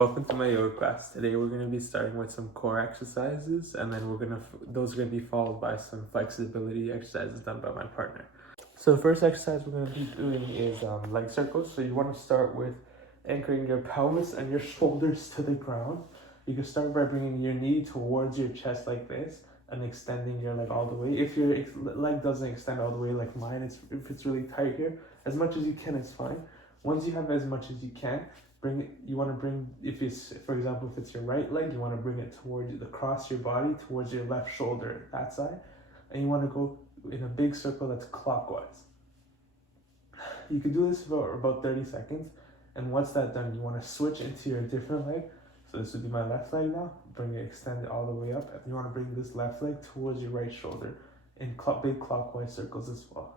Welcome to my yoga class. Today we're going to be starting with some core exercises, and then those are going to be followed by some flexibility exercises done by my partner. So the first exercise we're going to be doing is leg circles. So you want to start with anchoring your pelvis and your shoulders to the ground. You can start by bringing your knee towards your chest like this and extending your leg all the way. If your leg doesn't extend all the way like mine, if it's really tight here, as much as you can is fine. Once you have as much as you can, you want to bring, if it's, for example, if it's your right leg, you want to bring it towards across your body, towards your left shoulder, that side. And you want to go in a big circle that's clockwise. You can do this for about 30 seconds. And once that's done, you want to switch into your different leg. So this would be my left leg now. Bring it, extend it all the way up. And you want to bring this left leg towards your right shoulder in big clockwise circles as well.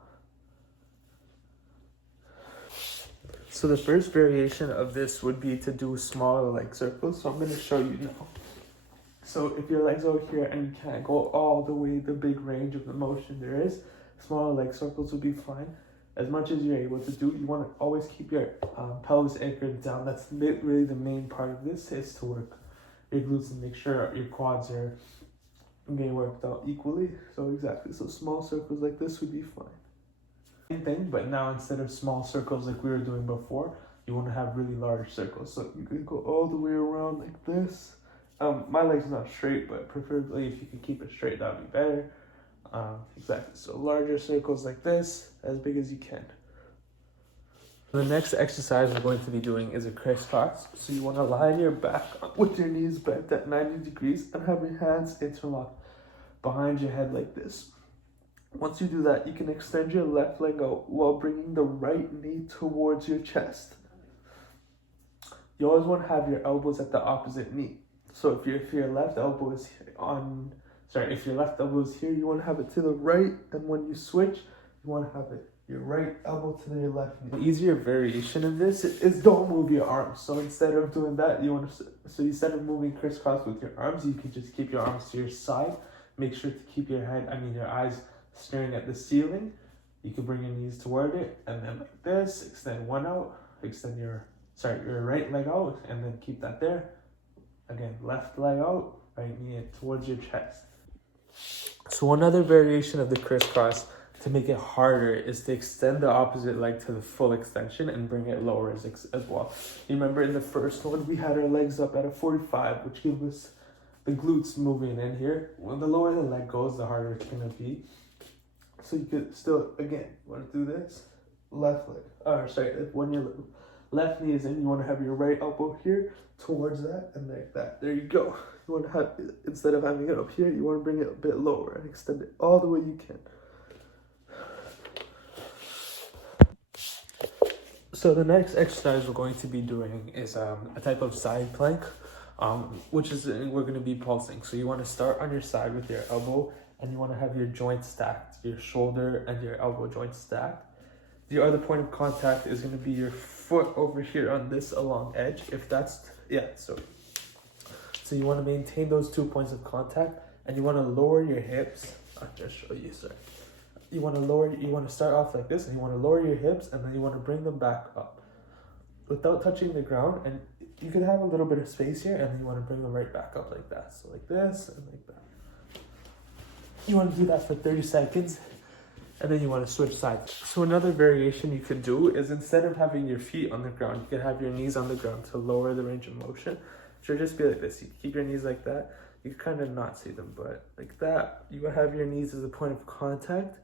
So the first variation of this would be to do smaller leg circles. So I'm going to show you now. So if your leg's out here and you can't go all the way the big range of the motion there is, smaller leg circles would be fine. As much as you're able to do, you want to always keep your pelvis anchored down. That's really the main part of this, is to work your glutes and make sure your quads are being worked out equally. So small circles like this would be fine. Same thing, but now instead of small circles like we were doing before, you want to have really large circles. So you can go all the way around like this. My leg's not straight, but preferably if you can keep it straight, that would be better. So larger circles like this, as big as you can. The next exercise we're going to be doing is a crisscross. So you want to lie on your back with your knees bent at 90 degrees and have your hands interlocked behind your head like this. Once you do that, you can extend your left leg out while bringing the right knee towards your chest. You always want to have your elbows at the opposite knee. So if your left elbow is if your left elbow is here, you want to have it to the right, and when you switch, you want to have your right elbow to your left knee. The easier variation of this is don't move your arms. So instead of doing that, instead of moving crisscross with your arms, you can just keep your arms to your side. Make sure to keep your eyes staring at the ceiling. You can bring your knees toward it, and then like this, extend one out, extend your right leg out, and then keep that there. Again, left leg out, right knee towards your chest. So one other variation of the crisscross to make it harder is to extend the opposite leg to the full extension and bring it lower as well. You remember in the first one, we had our legs up at a 45, which gave us the glutes moving in here. When the lower the leg goes, the harder it's going to be. So you could still, again, want to do this, when your left knee is in, you want to have your right elbow here towards that, and like that. There you go. You want to have, instead of having it up here, you want to bring it a bit lower and extend it all the way you can. So the next exercise we're going to be doing is a type of side plank, which is we're going to be pulsing. So you want to start on your side with your elbow, and you want to have your joints stacked, your shoulder and your elbow joints stacked. The other point of contact is going to be your foot over here on this along edge. So you want to maintain those 2 points of contact, and you want to lower your hips. I'll just show you, You want to start off like this, and you want to lower your hips, and then you want to bring them back up without touching the ground. And you can have a little bit of space here, and then you want to bring them right back up like that. So like this and like that. You want to do that for 30 seconds, and then you want to switch sides. So another variation you could do is, instead of having your feet on the ground, you could have your knees on the ground to lower the range of motion. Should just be like this. You keep your knees like that. You can kind of not see them, but like that. You would have your knees as a point of contact,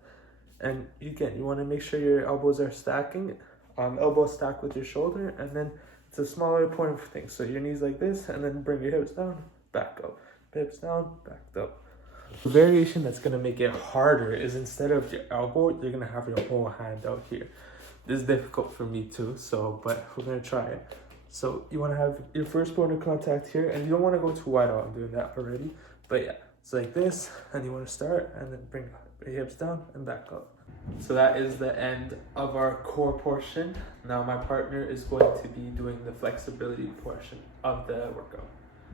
and you want to make sure your elbows are stacking, elbow stack with your shoulder, and then it's a smaller point of thing. So your knees like this, and then bring your hips down, back up, hips down, back up. The variation that's going to make it harder is, instead of your elbow, you're going to have your whole hand out here. This is difficult for me too, but we're going to try it. So you want to have your first point of contact here, and you don't want to go too wide out. I'm doing that already. But yeah, it's like this, and you want to start, and then bring your hips down and back up. So that is the end of our core portion. Now my partner is going to be doing the flexibility portion of the workout.